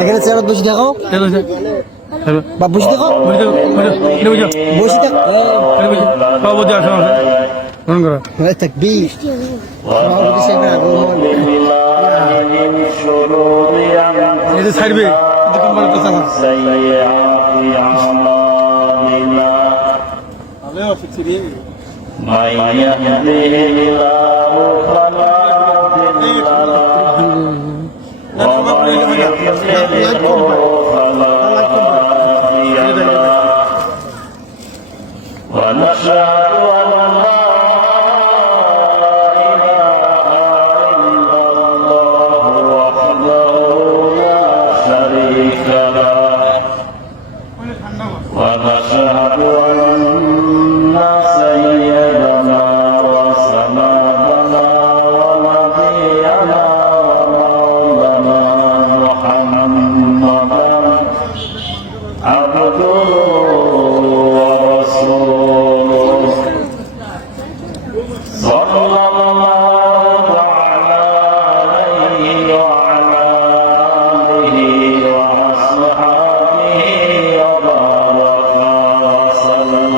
এখানে চেয়ারত বসে থাকো বা বসে থাকো বসে থাকবি ছাড়বে من يهده الله فلا مضل له ومن يضلل فلا هادي له ونشهد أن لا إله إلا الله وحده لا شريك له ونشهد أن سيدنا وسندنا ونبينا ومولانا محمدا عبده ورسوله صلى الله عليه وعلى آله وأصحابه وبارك وسلم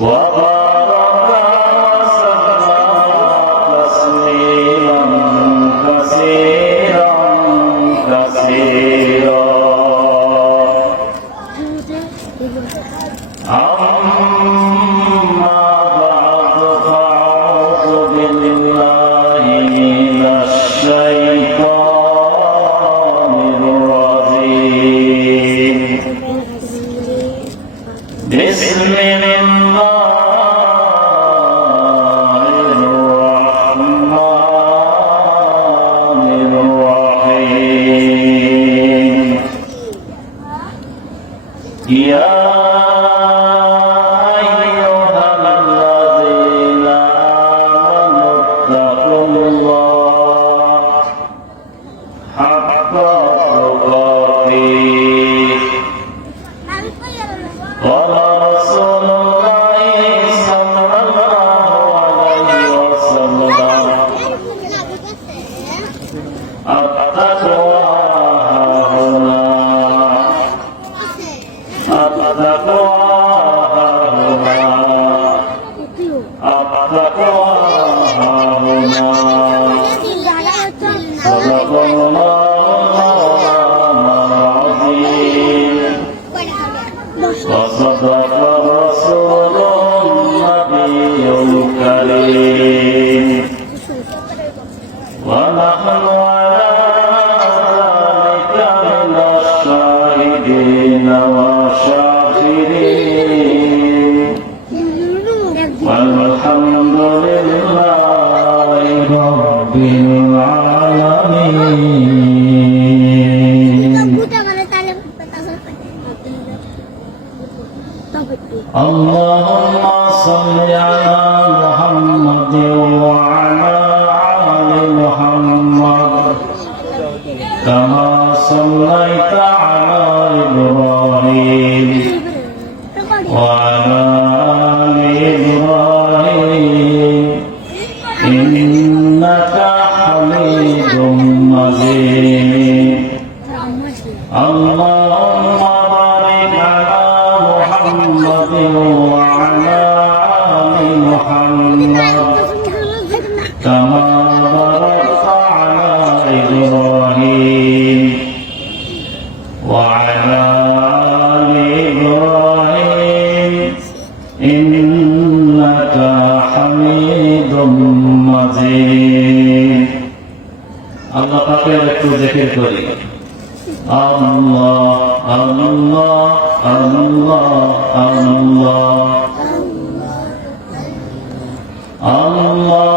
وبارك وسلم تسليما كثيرا كثيرا أما بعد فأعوذ بالله من الشيطان الرجيم بسم الله الرحمن الرحيم يا أيها الذين آمنوا اتقوا الله حق تقاته قال رسول الله صلى الله عليه وسلم التقوى هاهنا التقوى هاهنا التقوى هاهنا صدق الله العظيم وصدق رسول النبي الكريم ونحن على ذلك من الشاهدين والشاكرين والحمد لله رب العالمين. اللهم صل على محمد وعلى آل محمد كما صليت على إبراهيم وعلى آل إبراهيم إنك حميد مجيد. اللهم بارك على محمد وعلى آل محمد كما باركت على إبراهيم وعلى آل إبراهيم ইন্নাকা হামিদুম মাজিদ। আল্লাহ পাকের একটু জিকির করি। আল্লাহ আল্লাহ আল্লাহ আল্লাহ আল্লাহ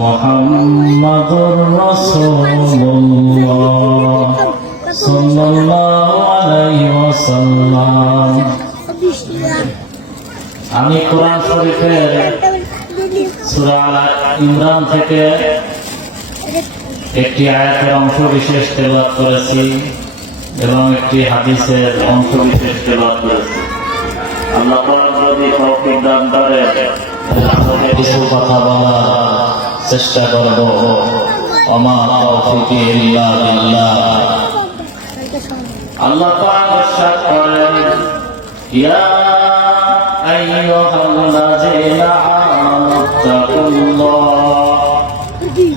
মুহাম্মাদুর রাসূলুল্লাহ সাল্লাল্লাহু আলাইহি ওয়াসাল্লাম। আমি কোরআন শরীফের সূরা আল ইমরান থেকে একটি আয়াতের অংশ বিশেষ তেলাওয়াত করেছি এবং একটি হাদিসের অংশ বিশেষ তেলাওয়াত করেছি। আল্লাহ পাক যদি তৌফিক দান করেন কিছু কথা বলার চেষ্টা করব। ওমা তাওফীকি ইল্লা বিল্লাহ। আল্লাহ পাক ইরশাদ করেন, ইয়া আইয়ুহাল্লাযীনা আমানু তাকুল্লাহ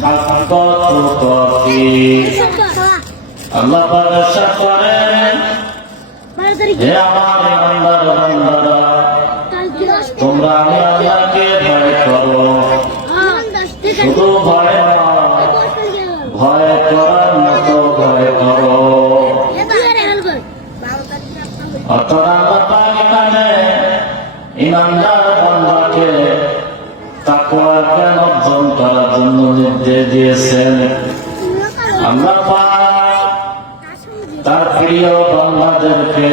হাক্কা তুকাতিহ। আল্লাহ পাক ইরশাদ করেন, হে আমার ইমানদার বান্দারা, তোমরা আমি আল্লাহকে ভয় করো। শুধু ভয় নয়, ভয় করার মতো ভয় করো। অর্থাৎ আল্লাহ পাক এখানে ইমানদার বান্দাকে তাকওয়া জ্ঞান অর্জন করার জন্য নির্দেশ দিয়েছেন। আল্লাহ পাক তার প্রিয় বান্দাদেরকে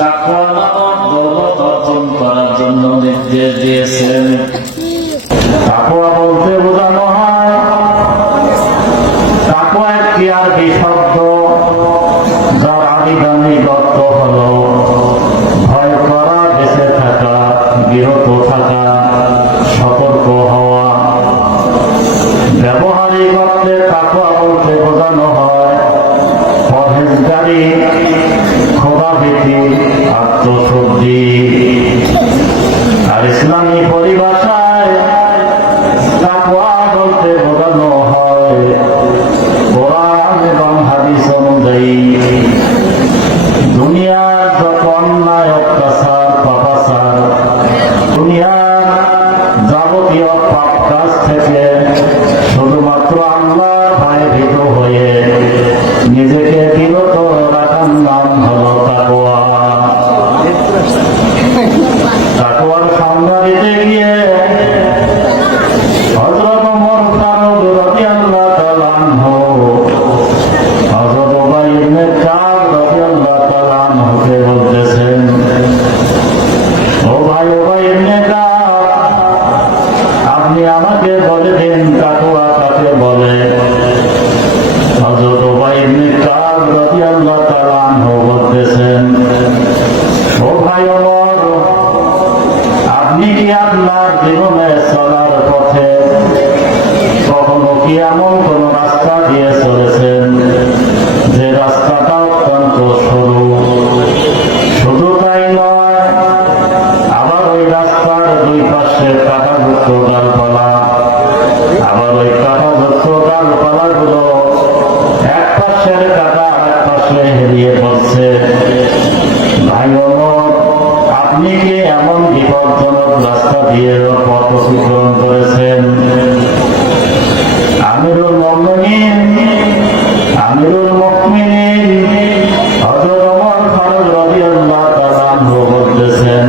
তাকওয়া নামক দৌলত অর্জন করার জন্য নির্দেশ দিয়েছেন। তাকওয়া বলতে বোঝানো হয়, তাকওয়া একটি আরবি শব্দ যার আধিকারিক অর্থ হলো ভয় করা, বেঁচে থাকা, বিরত থাকা, সতর্ক হওয়া। ব্যবহারিক অর্থে তাকওয়া বলতে বোঝানো হয় পরহেজগারি, খোদাভীতি, আত্মশুদ্ধি। আর ইসলামী পরিভাষায় তাকওয়া বলতে বোঝানো হয় কোরআন এবং হাদিস অনুযায়ী দুনিয়ার যত অন্যায়, অত্যাচার, পাপাচার, দুনিয়ার যাবতীয় পাপ কাজ থেকে শুধুমাত্র আল্লাহর ভয়ে ভীত হয়ে নিজেকে বিরত রাখার নাম হলো তাকওয়া। তাকওয়ার সংজ্ঞা দিতে গিয়ে হযরত ওমর ফারুক রাদিয়াল্লাহু তাআলা আনহু হযরত উবাই ইবনে কাব রাদিয়াল্লাহু তাআলা আনহুকে বলতেছেন, ও ভাই উবাই ইবনে কাব, আপনি আমাকে বলে দিন তাকওয়া কাকে বলে। হযরত উবাই ইবনে কাব রাদিয়াল্লাহু তাআলা আনহু বলতেছেন, ও ভাই ওমর, আপনি কি আপনার জীবনে চলার পথে কখনো কি এমন কোন রাস্তা দিয়ে চলেছেন যে রাস্তাটা অত্যন্ত সরু? শুধু তাই নয়, আবার ওই রাস্তার দুই পাশে কাঁটাযুক্ত ডালপালা, আবার ওই কাঁটাযুক্ত ডালপালাগুলো এক পাশের কাঁটা এক পাশে হেরিয়ে পড়ছে। ভাই ওমর, আপনি কি এমন বিপজ্জনক রাস্তা দিয়ে পথ অতিক্রম করেছেন? আমিরুল মুমিনিন হযরত ওমর ফারুক রাদিয়াল্লাহু তাআলা আনহু বলতেছেন,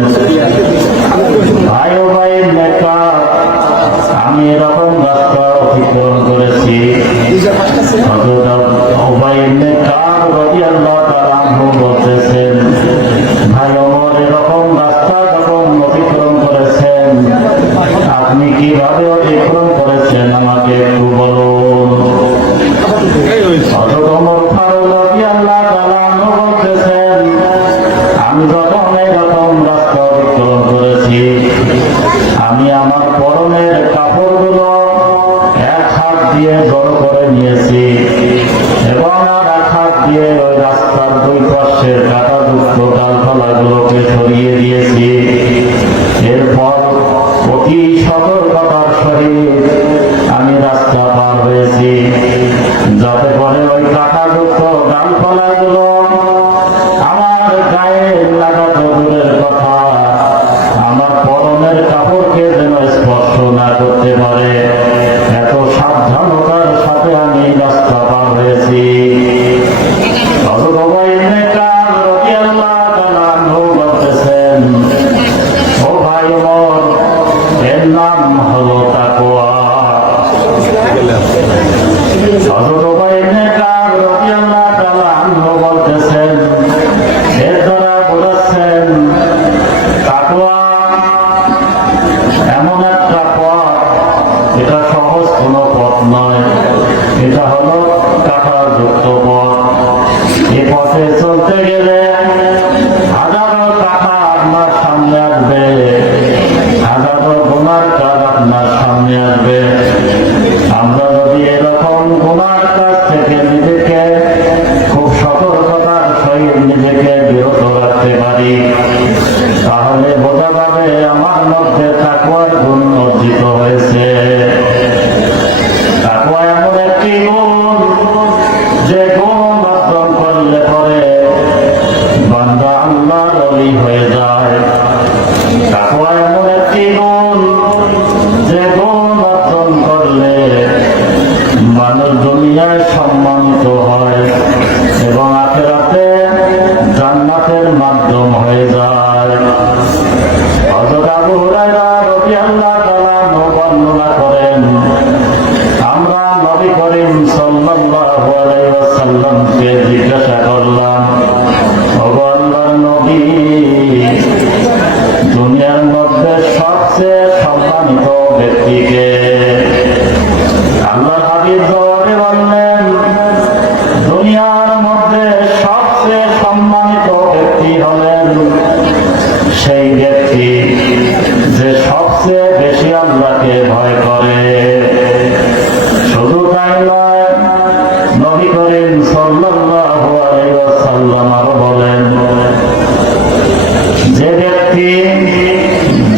ভাই উবাই ইবনে কাব, আমি এরকম রাস্তা অতিক্রম করেছি। হযরত উবাই ইবনে কাব রাদিয়াল্লাহু তাআলা আনহু বলতেছেন, ভাই ওমর এরকম রাস্তা যখন অতিক্রম করেছেন আমি আমার পরনের কাপড়গুলো এক হাত দিয়ে জড়ো করে নিয়েছি এবং আর এক হাত দিয়ে ওই রাস্তার দুই পাশের কাঁটাযুক্ত ডালপালাগুলোকে সরিয়ে দিয়েছি। এরপর অতি সতর্কতার সহিত আমি রাস্তা পার হয়েছি, যাতে করে ওই কাঁটাযুক্ত ডালপালাগুলো আমার গায়ে লাগাতো দূরের কথা, আমার পরনের কাপড়কে যেন স্পর্শ না করতে পারে। এত সাবধানতার সাথে আমি রাস্তা পার হয়েছি। বলতেছেন, ও ভাই ওমর, এর নাম হলো তাকওয়া। বলতেছেন, এর দ্বারা বলেছেন তাকওয়া এমন একটা পথ, এটা সহজ কোনো পথ নয়, এটা হলো কাঁটাযুক্ত পথ। এ পথে চলতে গেলে হাজারো কাঁটা আপনার সামনে আসবে, হাজারো গুনার কাজ আপনার সামনে আসবে। আমরা যদি এরকম গুনার কাজ থেকে নিজেকে খুব সতর্কতার সহিত নিজেকে বিরত রাখতে পারি, তাহলে বোঝা যাবে আমার মধ্যে তাকওয়ার গুণ অর্জিত হয়েছে। তাকওয়া এমন একটি গুণ, যে গুণ অর্জন করলে পরে বান্দা আল্লাহর ওলি হয়ে যায়। তাকওয়া এমন একটি গুণ, যে গুণ অর্জন করলে মানুষ দুনিয়ায় সম্মানিত হয় এবং আখিরাতে জান্নাতের মাধ্যম হয়ে যায়। হযরত আবু হুরায়রা রাদিয়াল্লাহু তাআলা বর্ণনা করেন, আমরা নবী করিম সাল্লাল্লাহু আলাইহি ওয়াসাল্লামকে জিজ্ঞাসা করলাম, ওগো আল্লাহর নবী, দুনিয়ার মধ্যে সবচেয়ে সম্মানিত ব্যক্তিকে? আল্লাহর হাবিব জবাবে বললেন, দুনিয়ার মধ্যে সবচেয়ে সম্মানিত ব্যক্তি হলেন সেই ব্যক্তি যে সবচেয়ে বেশি আল্লাহকে ভয় করে। শুধু তাই নয়, নবী করিম সাল্লাল্লাহু আলাইহি ওয়াসাল্লাম আরো বলেন, যে ব্যক্তি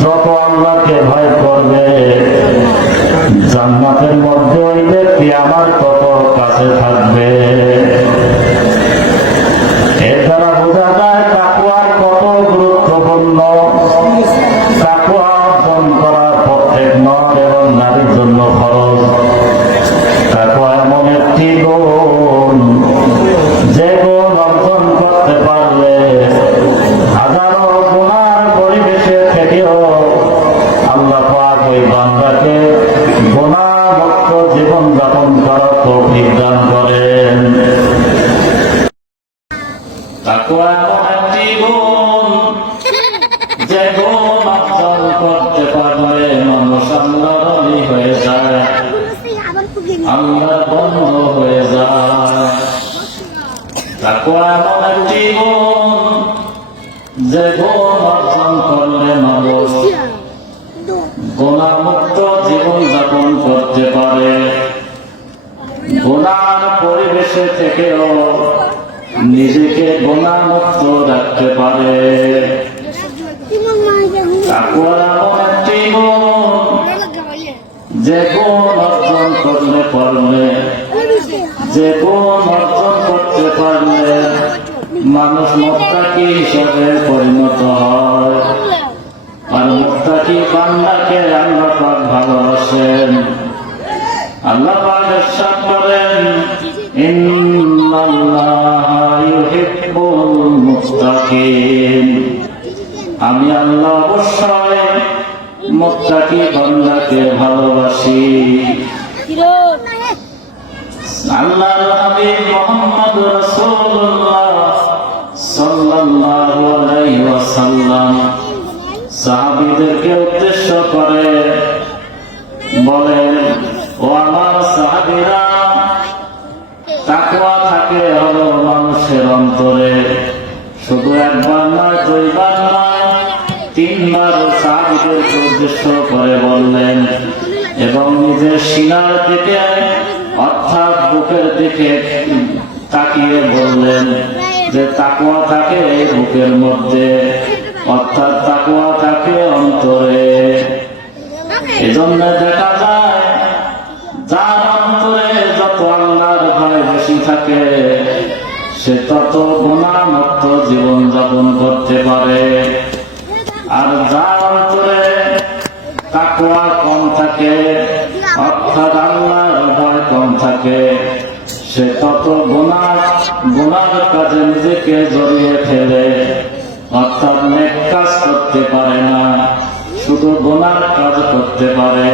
যত আল্লাহকে ভয় করবে, জান্নাতের মধ্যে ওই ব্যক্তি আমার তত কাছে থাকবে। এর দ্বারা বোঝা যায় তাকওয়ার কত গুরুত্বপূর্ণ। তাকওয়া অর্জন করা প্রত্যেক নর এবং নারীর জন্য ফরজ। তাকওয়া এমন একটি গুণ, যে গুণ অর্জন করতে পারলে হাজারো গুনার পরিবেশে থেকেও আল্লাহ পাক ওই বান্দাকে গুনাহমুক্ত জীবন যাপন করার তৌফিক দান করেন। তাকওয়া এমন একটি গুণ, যে গুণ অর্জন করতে পারলে মানুষ আল্লাহর ওলি হয়ে যায়, আল্লাহর বন্ধু হয়ে যায়। তাকওয়া এমন একটি গুণ, যে গুণ অর্জন করলে মানুষ গুনাহমুক্ত জীবন যাপন করতে পারে, গুনার পরিবেশে থেকেও নিজেকে গুনাহমুক্ত রাখতে পারে। তাকওয়া এমন একটি গুণ, যে গুণ অর্জন করলে পারলে, যে গুণ অর্জন করতে পারলে মানুষ মুত্তাকি হিসেবে পরিণত হয়। আর মুত্তাকি বান্দাকে আল্লাহ পাক ভালোবাসেন। আল্লাহ পাক ইরশাদ করেন, ইন্নাল্লাহা ইউহিব্বুল মুত্তাকিন, আমি আল্লাহ অবশ্যই মুত্তাকি বান্দাকে ভালোবাসি। আল্লাহর হাবিব মুহাম্মদ রাসূলুল্লাহ সাল্লাল্লাহু আলাইহি ওয়াসাল্লাম সাহাবীদেরকে উদ্দেশ্য করে বলেন, ও আমার সাহাবীরা, তাকওয়া থাকে হলো মানুষের অন্তরে। শুধু একবার নয়, দুইবার নয়, তিনবার সাহাবী সাহাবীদেরকে উদ্দেশ্য করে বললেন এবং নিজের সিনার দিকে অর্থাৎ বুকের দিকে তাকিয়ে বললেন যে তাকওয়া থাকে এই বুকের মধ্যে, অর্থাৎ তাকওয়া থাকে অন্তরে। এজন্য দেখা যায় যার অন্তরে যত আল্লাহর ভয় বেশি থাকে সে তত গুনাহমুক্ত জীবন যাপন করতে পারে, আর যার অন্তরে তাকওয়া কম থাকে অর্থাৎ আল্লাহর ভয় কম থাকে সে তত গুনার কাজে নিজেকে জড়িয়ে ফেলে, অর্থাৎ নেক কাজ করতে পারে না, শুধু গুনার কাজ করতে পারে।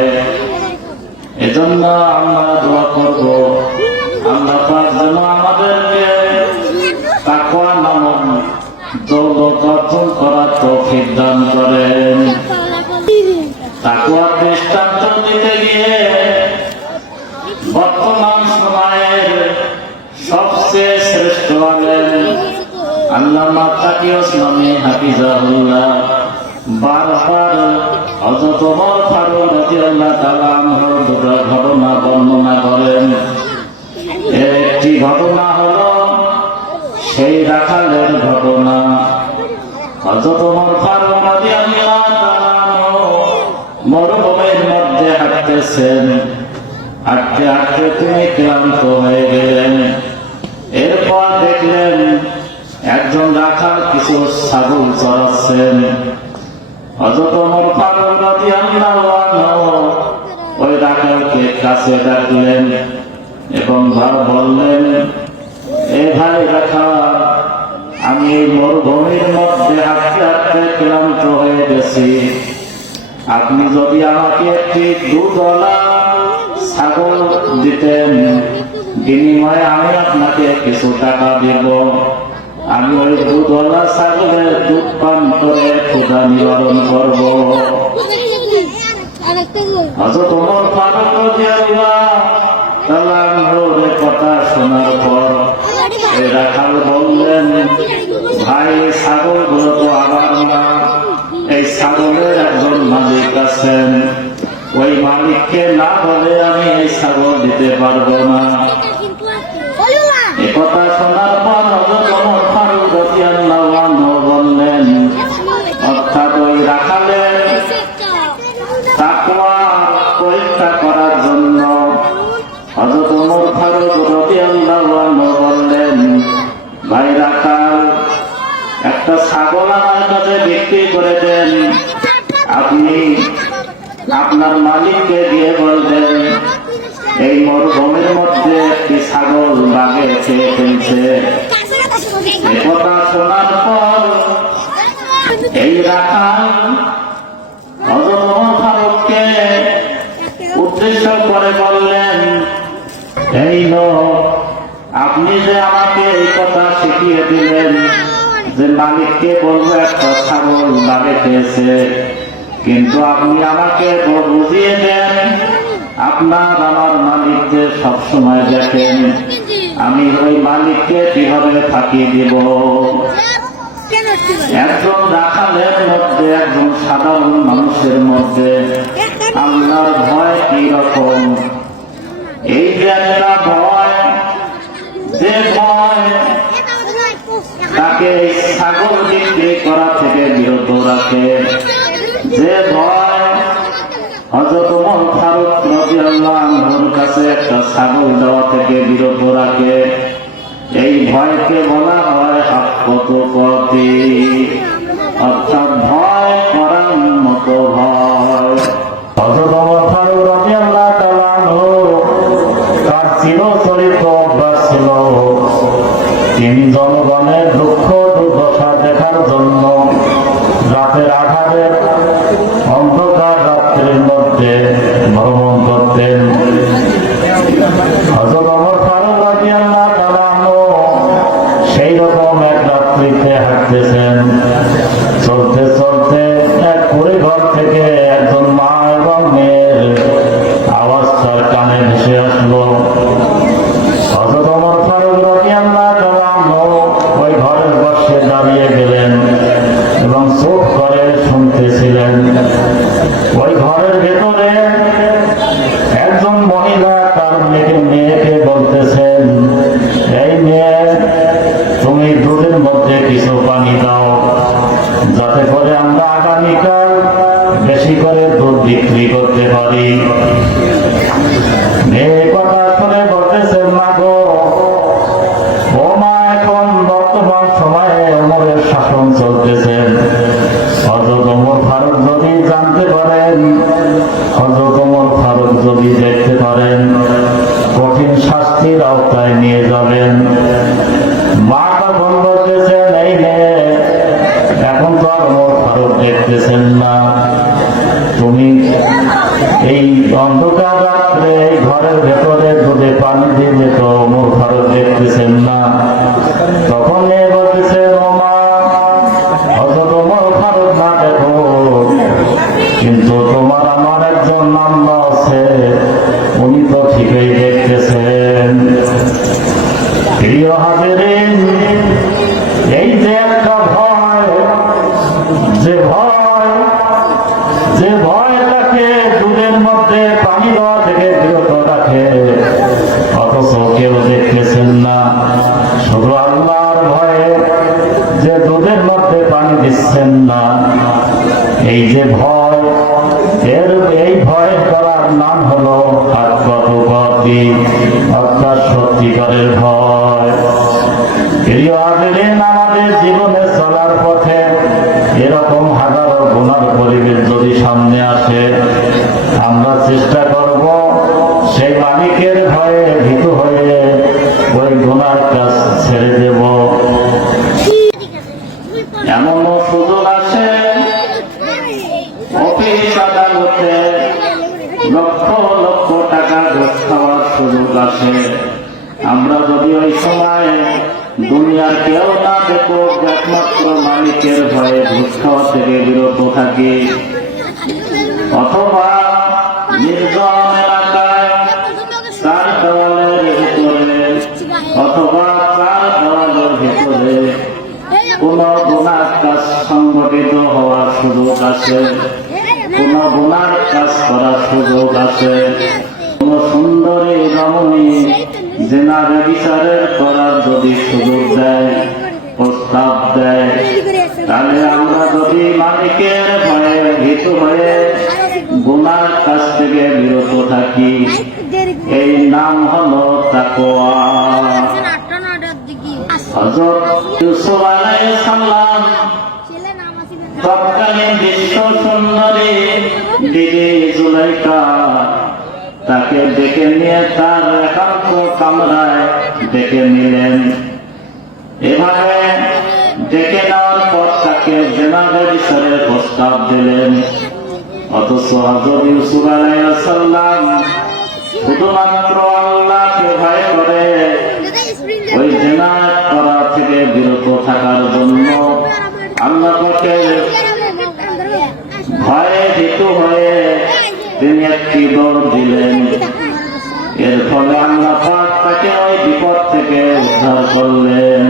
এজন্য আমরা দোয়া করব আল্লাহ পাক যেন আমাদেরকে তাকওয়া নামক দৌলত অর্জন করার তৌফিক দান করেন। তাকওয়ার দৃষ্টান্ত দিতে গিয়ে বর্তমান সময়ের সবচেয়ে শ্রেষ্ঠ আলেম আল্লামা তাকি ওসমানী হাফিজাহুল্লাহ বারবার হযরত ওমর ফারুক রাদিয়াল্লাহু তাআলা আনহুর দুটো ঘটনা বর্ণনা করেন। এর একটি ঘটনা হলো সেই রাখালের ঘটনা। হযরত ওমর ফারুক রাদিয়াল্লাহু তাআলা আনহু মরুভূমির মধ্যে হাঁটতেছেন, হাঁটতে হাঁটতে তিনি ক্লান্ত হয়ে গেলেন। এরপর দেখলেন একজন রাখাল কিছু ছাগল চড়াচ্ছেন। হযরত ওমর ফারুক রাদিয়াল্লাহু আনহু ওই রাখালকে কাছে ডাকলেন এবং বললেন, এ ভাই রাখাল, আমি এই মরুভূমির মধ্যে হাঁটতে হাঁটতে ক্লান্ত হয়ে গেছি, আপনি যদি আমাকে একটি দুধওয়ালা ছাগল দিতেন, বিনিময়ে আমি আপনাকে কিছু টাকা দেব, আমি ওই দুধওয়ালা ছাগলের দুধ পান করে ক্ষুধা নিবারণ করব। হযরত ওমর ফারুক রাদিয়াল্লাহু তাআলা আনহুর কথা শোনার পর এই রাখাল বললেন, ভাই ছাগলগুলো তো আমার না, এই ছাগলের একজন মালিক আছেন, ওই মালিককে না বলে আমি এই ছাগল দিতে পারবো না। একথা শোনার পর হযরত ওমর ফারুক রাদিয়াল্লাহু আনহু বললেন, অর্থাৎ ওই রাখালের তাকওয়া পরীক্ষা করার জন্য হযরত ওমর ফারুক রাদিয়াল্লাহু আনহু বললেন, ভাই রাখাল, একটা ছাগল আমার কাছে বিক্রি করে দেন, আপনি আপনার মালিককে দিয়ে বলবেন এই মরুভূমির মধ্যে একটি ছাগল বাঘে খেয়ে ফেলছে। একথা শোনার পর এই রাখাল হযরত ওমর ফারুককে উদ্দেশ্য করে বললেন, এই লোক, আপনি যে আমাকে এই কথা শিখিয়ে দিলেন যে মালিককে বলবো একটা ছাগল বাঘে খেয়েছে, কিন্তু আপনি আমাকে বুঝিয়ে দেন আপনার আমার মালিককে সবসময় দেখেন, আমি ওই মালিককে কিভাবে ফাঁকি দিব? একজন রাখালের মধ্যে, একজন সাধারণ মানুষের মধ্যে আল্লাহর ভয় কি রকম, এই যে একটা ভয়, যে ভয় তাকে ছাগল বিক্রি করা থেকে বিরত রাখে, যে ভয় হযরত ওমর ফারুক রাদিয়াল্লাহু আনহুর কাছে একটা ছাগল দেওয়া থেকে বিরত রাখে, এই ভয়কে বলা হয় হাক্কাতুকাতি, অর্থাৎ ভয় করার মতো ভয়। হযরত ওমর ফারুক রাদিয়াল্লাহু তাআলা আনহু তার চিরচরিত অভ্যাস ছিল তিনি জনগণের দুঃখ দুর্দশা দেখার জন্য রাতের আধারে অন্ধকার রাত্রির মধ্যে ভ্রমণ করতেন। হযরত ওমর ফারুক রাদিয়াল্লাহু তাআলা আনহু সেই রকম এক রাত্রিতে হাঁটতেছেন, চলতে চলতে এক কুড়ি ঘর থেকে একজন মা এবং মেয়ের আওয়াজ তার কানে ভেসে আসলো। হযরত ওমর ফারুক রাদিয়াল্লাহু তাআলা আনহু ওই ঘরের পাশে দাঁড়িয়ে গেলেন এবং চুপ করে শুনতেছিলেন। বিক্রি করতে পারি। এই কথা শুনে বলতেছেন না গো, ও মা, এখন বর্তমান সময়ে ওমরের শাসন চলতেছেন। হযরত ওমর ফারুক যদি জানতে পারেন, হযরত ওমর ফারুক যদি দেখতে পারেন, কঠিন শাস্তির আওতায় নিয়ে যাবেন। মা তখন বলতেছেন, এই মেয়ে, এখন তো আর ওমর ফারুক দেখতেছেন না, তুমি এই অন্ধকার রাত্রে ঘরের ভেতরে দুধে পানি দিলে তো ওমর ফারুক দেখতেছেন না। তখন মেয়ে বলতেছে, ও মা, হযরত ওমর ফারুক না দেখো, কিন্তু তোমার আমার একজন নাম্বা আছে, উনি তো ঠিকই দেখতেছেন। প্রিয় হাজিরিন, এই যে একটা ভয়, যে ভয়টাকে দুধের মধ্যে পানি দেওয়া থেকে বিরত রাখে, অথচ কেউ দেখতেছেন না। শুধু আল্লাহর ভয়ে যে দুধের মধ্যে পানি দিচ্ছেন না, এই যে ভয়, এই ভয় করার নাম হলো আত্মতুপতি, অর্থাৎ সত্যিকারের ভয়। প্রিয় হাজিরিন, আমাদের জীবনে চলার পথে এরকম হাজারো গুনার পরিবেশ যদি সামনে আসে, আমরা চেষ্টা করব সেই মালিকের ভয়ে ভীতু হয়ে ওই গুনার কাজ ছেড়ে দেব। এমন সুযোগ আছে অফিস আদালতে লক্ষ লক্ষ টাকা ঘুষ খাওয়ার সুযোগ আছে। আমরা যদি ওই সময় দুনিয়ার কেউ না দেখো, একমাত্র মালিকের ভয়ে ঘুষ খাওয়া থেকে বিরত থাকি, অথবা নির্জন এলাকায় চার দেওয়ালের ভিতরে অথবা চার দেওয়ালের ভিতরে কোন গুনার কাজ সংগঠিত হওয়ার সুযোগ আছে, কোন গুনার কাজ করার সুযোগ আছে, কোন সুন্দরী রমণী জেনা ব্যভিচারের করার যদি সুযোগ দেয়, প্রস্তাব দেয়, তাহলে আমরা যদি মালিকের ভয়ে ভীতু হয়ে গুনার কাছ থেকে বিরত থাকি, এই নাম হলো তাকওয়া। হযরত ইউসুফ আলাইহিস সালাম তৎকালীন বিশ্ব সুন্দরী বিবি জুলাইখা তাকে ডেকে নিয়ে তার একান্ত কামরায় ডেকে নিলেন। এভাবে ডেকে নেওয়ার পর তাকে জেনা ব্যভিচারের প্রস্তাব দিলেন। অথচ হযরত ইউসুফ আলাইহিস সালাম শুধুমাত্র আল্লাহকে ভয় করে ওই জেনা করা থেকে বিরত থাকার জন্য আল্লাহকে ভয়ে ভীতু হয়ে তিনি একটি দৌড় দিলেন। এর ফলে আল্লাহ পাক তাকে ওই বিপদ থেকে উদ্ধার করলেন।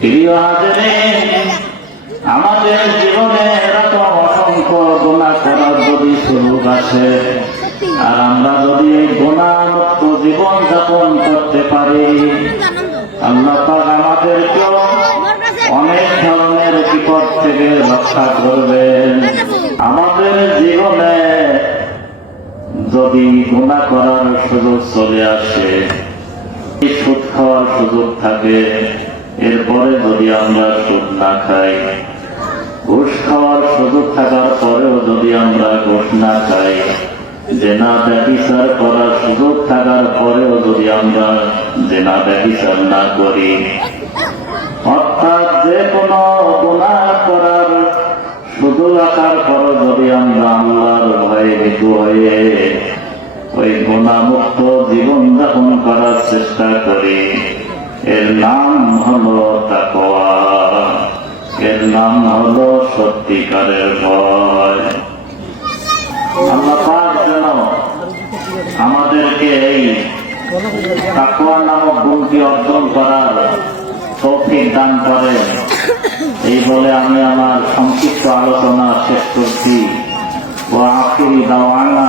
প্রিয় হাজিরিন, আমাদের জীবনে এরকম অসংখ্য গুনাহ করার যদি সুযোগ আসে, আর আমরা যদি এই গুনাহমুক্ত জীবন যাপন করতে পারি, আল্লাহ পাক আমাদেরকেও অনেক ধরনের বিপদ থেকে রক্ষা করবেন। আমাদের জীবনে যদি গুনাহ করার সুযোগ চলে আসে, সুদ খাওয়ার সুযোগ থাকে, এরপরে যদি আমরা সুদ না খাই, ঘুষ খাওয়ার সুযোগ থাকার পরেও যদি আমরা ঘুষ না খাই, জেনা ব্যভিচার করার সুযোগ থাকার পরেও যদি আমরা জেনা ব্যভিচার না করি, অর্থাৎ যে কোনো গুনাহ করার সুযোগ আসার পরও যদি আমরা আল্লাহর ভয়ে ভীতু হয়ে ওই গুনাহমুক্ত জীবন যাপন করার চেষ্টা করি, এর নাম হলো তাকওয়া, এর নাম হলো সত্যিকারের ভয়। আল্লাহ পাক যেন আমাদেরকে এই তাকওয়া নামক গুণটি অর্জন করার তৌফিক দান করেন, এই বলে আমি আমার সংক্ষিপ্ত আলোচনা শেষ করছি। ওয়া আখিরু দাওয়ানা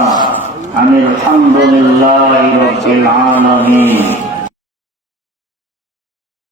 আনিল হামদুলিল্লাহি রাব্বিল আলামিন।